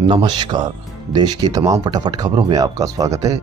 नमस्कार। देश की तमाम फटाफट खबरों में आपका स्वागत है।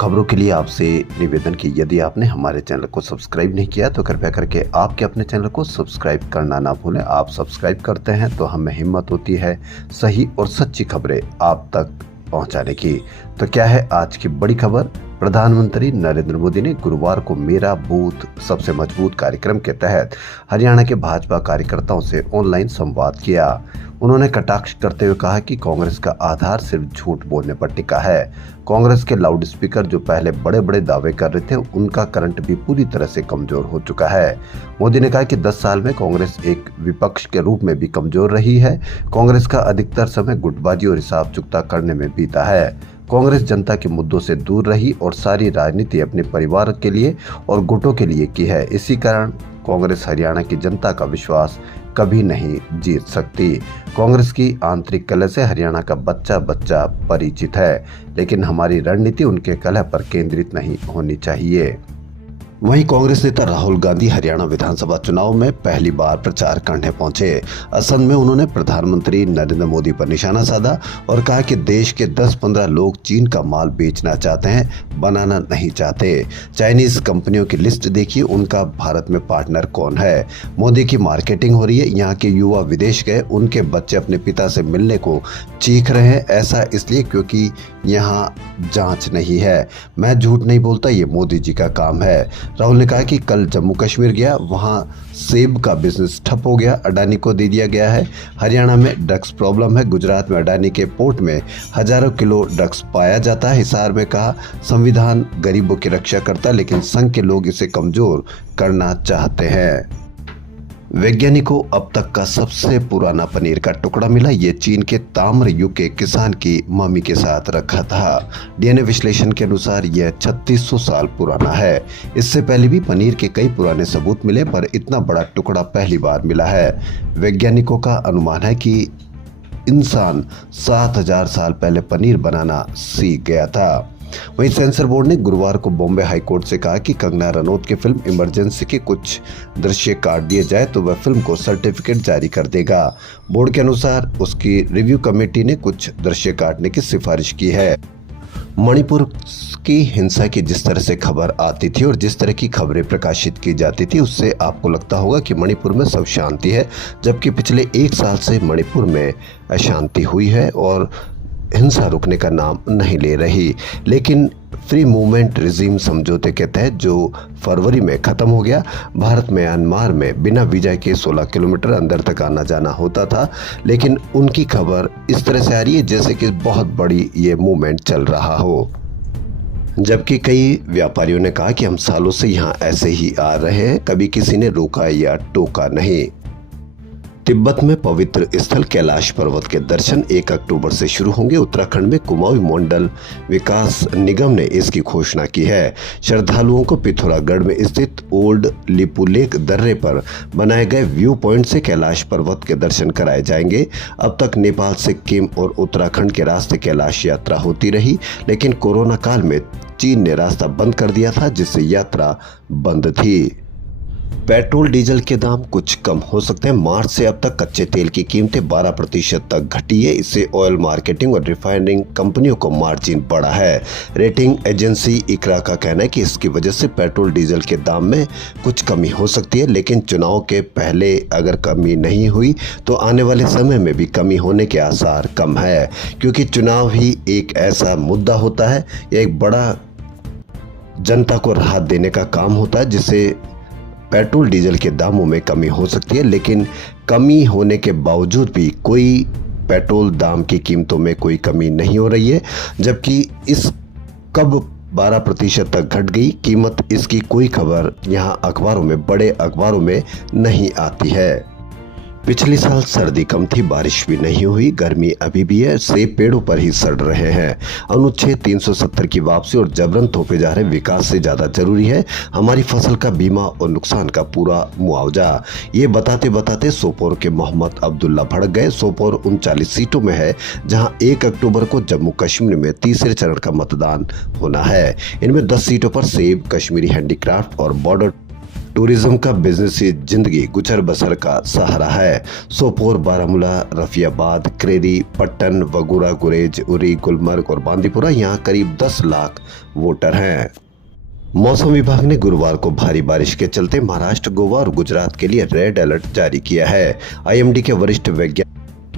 खबरों के लिए आपसे निवेदन कि यदि आपने हमारे चैनल को सब्सक्राइब नहीं किया तो कृपया करके आपके अपने चैनल को सब्सक्राइब करना ना भूलें। आप सब्सक्राइब करते हैं तो हमें हिम्मत होती है सही और सच्ची खबरें आप तक पहुंचाने की। तो क्या है आज की बड़ी खबर? प्रधानमंत्री नरेंद्र मोदी ने गुरुवार को मेरा बूथ सबसे मजबूत कार्यक्रम के तहत हरियाणा के भाजपा कार्यकर्ताओं से ऑनलाइन संवाद किया। उन्होंने कटाक्ष करते हुए कहा कि कांग्रेस का आधार सिर्फ झूठ बोलने पर टिका है। कांग्रेस के लाउड स्पीकर जो पहले बड़े बड़े दावे कर रहे थे, उनका करंट भी पूरी तरह से कमजोर हो चुका है। मोदी ने कहा कि 10 साल में कांग्रेस एक विपक्ष के रूप में भी कमजोर रही है। कांग्रेस का अधिकतर समय गुटबाजी और हिसाब चुकता करने में बीता है। कांग्रेस जनता के मुद्दों से दूर रही और सारी राजनीति अपने परिवार के लिए और गुटों के लिए की है। इसी कारण कांग्रेस हरियाणा की जनता का विश्वास कभी नहीं जीत सकती। कांग्रेस की आंतरिक कलह से हरियाणा का बच्चा बच्चा परिचित है, लेकिन हमारी रणनीति उनके कलह पर केंद्रित नहीं होनी चाहिए। वहीं कांग्रेस नेता राहुल गांधी हरियाणा विधानसभा चुनाव में पहली बार प्रचार करने पहुंचे। असम में उन्होंने प्रधानमंत्री नरेंद्र मोदी पर निशाना साधा और कहा कि देश के 10-15 लोग चीन का माल बेचना चाहते हैं, बनाना नहीं चाहते। चाइनीज कंपनियों की लिस्ट देखिए, उनका भारत में पार्टनर कौन है। मोदी की मार्केटिंग हो रही है। यहाँ के युवा विदेश गए, उनके बच्चे अपने पिता से मिलने को चीख रहे हैं। ऐसा इसलिए क्योंकि यहाँ जांच नहीं है। मैं झूठ नहीं बोलता, ये मोदी जी का काम है। राहुल ने कहा कि कल जम्मू कश्मीर गया, वहां सेब का बिजनेस ठप हो गया, अडानी को दे दिया गया है। हरियाणा में ड्रग्स प्रॉब्लम है। गुजरात में अडानी के पोर्ट में हजारों किलो ड्रग्स पाया जाता है। हिसार में कहा संविधान गरीबों की रक्षा करता, लेकिन संघ के लोग इसे कमजोर करना चाहते हैं। वैज्ञानिकों को अब तक का सबसे पुराना पनीर का टुकड़ा मिला। ये चीन के ताम्र युग के किसान की मम्मी के साथ रखा था। डीएनए विश्लेषण के अनुसार यह 3600 साल पुराना है। इससे पहले भी पनीर के कई पुराने सबूत मिले, पर इतना बड़ा टुकड़ा पहली बार मिला है। वैज्ञानिकों का अनुमान है कि इंसान 7000 साल पहले पनीर बनाना सीख गया था। वहीं सेंसर बोर्ड ने गुरुवार को बॉम्बे हाई कोर्ट से कहा कि कंगना रनौत की फिल्म इमरजेंसी के कुछ दृश्य काट दिए जाए तो वह फिल्म को सर्टिफिकेट जारी कर देगा। बोर्ड के अनुसार उसकी रिव्यू कमेटी ने कुछ दृश्य काटने की सिफारिश की है। मणिपुर की हिंसा की जिस तरह से खबर आती थी और जिस तरह की खबरें प्रकाशित की जाती थी, उससे आपको लगता होगा कि मणिपुर में सब शांति है, जबकि पिछले 1 साल से मणिपुर में अशांति हुई है और हिंसा रुकने का नाम नहीं ले रही। लेकिन फ्री मूवमेंट रिजीम समझौते के तहत जो फरवरी में खत्म हो गया, भारत म्यांमार में बिना वीजा के 16 किलोमीटर अंदर तक आना जाना होता था। लेकिन उनकी खबर इस तरह से आ रही है जैसे कि बहुत बड़ी ये मूवमेंट चल रहा हो, जबकि कई व्यापारियों ने कहा कि हम सालों से यहाँ ऐसे ही आ रहे हैं, कभी किसी ने रोका या टोका नहीं। तिब्बत में पवित्र स्थल कैलाश पर्वत के दर्शन 1 अक्टूबर से शुरू होंगे। उत्तराखंड में कुमाऊं मंडल विकास निगम ने इसकी घोषणा की है। श्रद्धालुओं को पिथौरागढ़ में स्थित ओल्ड लिपुलेख दर्रे पर बनाए गए व्यू पॉइंट से कैलाश पर्वत के दर्शन कराए जाएंगे। अब तक नेपाल, सिक्किम और उत्तराखंड के रास्ते कैलाश यात्रा होती रही, लेकिन कोरोना काल में चीन ने रास्ता बंद कर दिया था, जिससे यात्रा बंद थी। पेट्रोल डीजल के दाम कुछ कम हो सकते हैं। मार्च से अब तक कच्चे तेल की कीमतें 12% तक घटी है। इससे ऑयल मार्केटिंग और रिफाइनिंग कंपनियों को मार्जिन बढ़ा है। रेटिंग एजेंसी इकरा का कहना है कि इसकी वजह से पेट्रोल डीजल के दाम में कुछ कमी हो सकती है, लेकिन चुनाव के पहले अगर कमी नहीं हुई तो आने वाले समय में भी कमी होने के आसार कम है, क्योंकि चुनाव ही एक ऐसा मुद्दा होता है या एक बड़ा जनता को राहत देने का काम होता है जिससे पेट्रोल डीजल के दामों में कमी हो सकती है। लेकिन कमी होने के बावजूद भी कोई पेट्रोल दाम की कीमतों में कोई कमी नहीं हो रही है, जबकि इस कब 12% तक घट गई कीमत, इसकी कोई खबर यहाँ अखबारों में, बड़े अखबारों में नहीं आती है। पिछले साल सर्दी कम थी, बारिश भी नहीं हुई, गर्मी अभी भी है, सेब पेड़ों पर ही सड़ रहे हैं। अनुच्छेद 370 की वापसी और जबरन थोपे जा रहे विकास से ज्यादा जरूरी है हमारी फसल का बीमा और नुकसान का पूरा मुआवजा। ये बताते बताते सोपोर के मोहम्मद अब्दुल्ला भड़क गए। सोपोर 39 सीटों में है, जहां 1 अक्टूबर को जम्मू कश्मीर में तीसरे चरण का मतदान होना है। इनमें 10 सीटों पर सेब, कश्मीरी हैंडीक्राफ्ट और बॉर्डर टूरिज्म का बिजनेस ही जिंदगी गुजर बसर का सहारा है। सोपोर, बारामूला, रफियाबाद, क्रेरी, पट्टन, वगूरा, गुरेज, उरी, गुलमर्ग और बांदीपुरा यहाँ करीब 10 लाख वोटर हैं। मौसम विभाग ने गुरुवार को भारी बारिश के चलते महाराष्ट्र, गोवा और गुजरात के लिए रेड अलर्ट जारी किया है। आईएमडी के वरिष्ठ वैज्ञानिक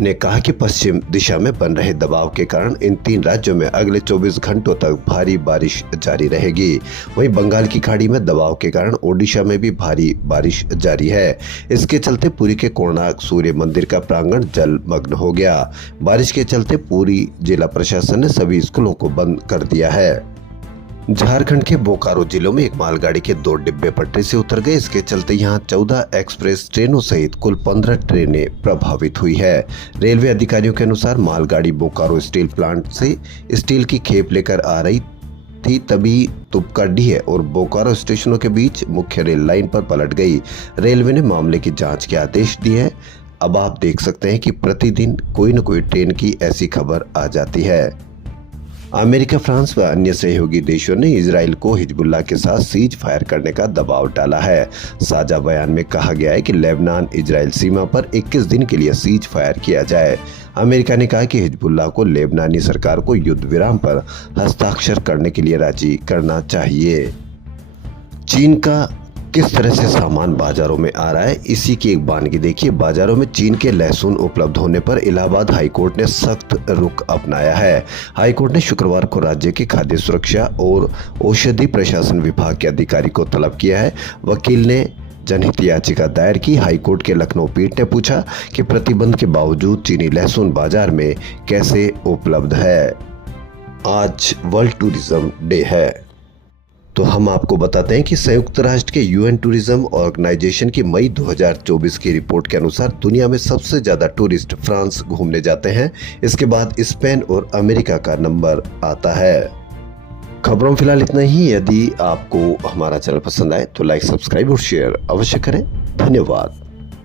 ने कहा कि पश्चिम दिशा में बन रहे दबाव के कारण इन 3 राज्यों में अगले 24 घंटों तक भारी बारिश जारी रहेगी। वहीं बंगाल की खाड़ी में दबाव के कारण ओडिशा में भी भारी बारिश जारी है। इसके चलते पुरी के कोणार्क सूर्य मंदिर का प्रांगण जलमग्न हो गया। बारिश के चलते पुरी जिला प्रशासन ने सभी स्कूलों को बंद कर दिया है। झारखंड के बोकारो जिलों में एक मालगाड़ी के 2 डिब्बे पटरी से उतर गए। इसके चलते यहां 14 एक्सप्रेस ट्रेनों सहित कुल 15 ट्रेनें प्रभावित हुई है। रेलवे अधिकारियों के अनुसार मालगाड़ी बोकारो स्टील प्लांट से स्टील की खेप लेकर आ रही थी, तभी तुपकाडीह और बोकारो स्टेशनों के बीच मुख्य रेल लाइन पर पलट गई। रेलवे ने मामले की जाँच के आदेश दिए हैं। अब आप देख सकते हैं कि प्रतिदिन कोई न कोई ट्रेन की ऐसी खबर आ जाती है। अमेरिका, फ्रांस व अन्य सहयोगी देशों ने इजराइल को हिजबुल्लाह के साथ सीज फायर करने का दबाव डाला है। साझा बयान में कहा गया है कि लेबनान इजराइल सीमा पर 21 दिन के लिए सीज फायर किया जाए। अमेरिका ने कहा कि हिजबुल्लाह को लेबनानी सरकार को युद्ध विराम पर हस्ताक्षर करने के लिए राजी करना चाहिए। चीन का किस तरह से सामान बाजारों में आ रहा है, इसी की एक बानगी देखिए। बाजारों में चीन के लहसुन उपलब्ध होने पर इलाहाबाद हाईकोर्ट ने सख्त रुख अपनाया है। हाईकोर्ट ने शुक्रवार को राज्य के खाद्य सुरक्षा और औषधि प्रशासन विभाग के अधिकारी को तलब किया है। वकील ने जनहित याचिका दायर की। हाईकोर्ट के लखनऊ पीठ ने पूछा कि प्रतिबंध के बावजूद चीनी लहसुन बाजार में कैसे उपलब्ध है। आज वर्ल्ड टूरिज्म डे है, तो हम आपको बताते हैं कि संयुक्त राष्ट्र के यूएन टूरिज्म ऑर्गेनाइजेशन की मई 2024 की रिपोर्ट के अनुसार दुनिया में सबसे ज्यादा टूरिस्ट फ्रांस घूमने जाते हैं। इसके बाद स्पेन और अमेरिका का नंबर आता है। खबरों में फिलहाल इतना ही। यदि आपको हमारा चैनल पसंद आए तो लाइक, सब्सक्राइब और शेयर अवश्य करें। धन्यवाद।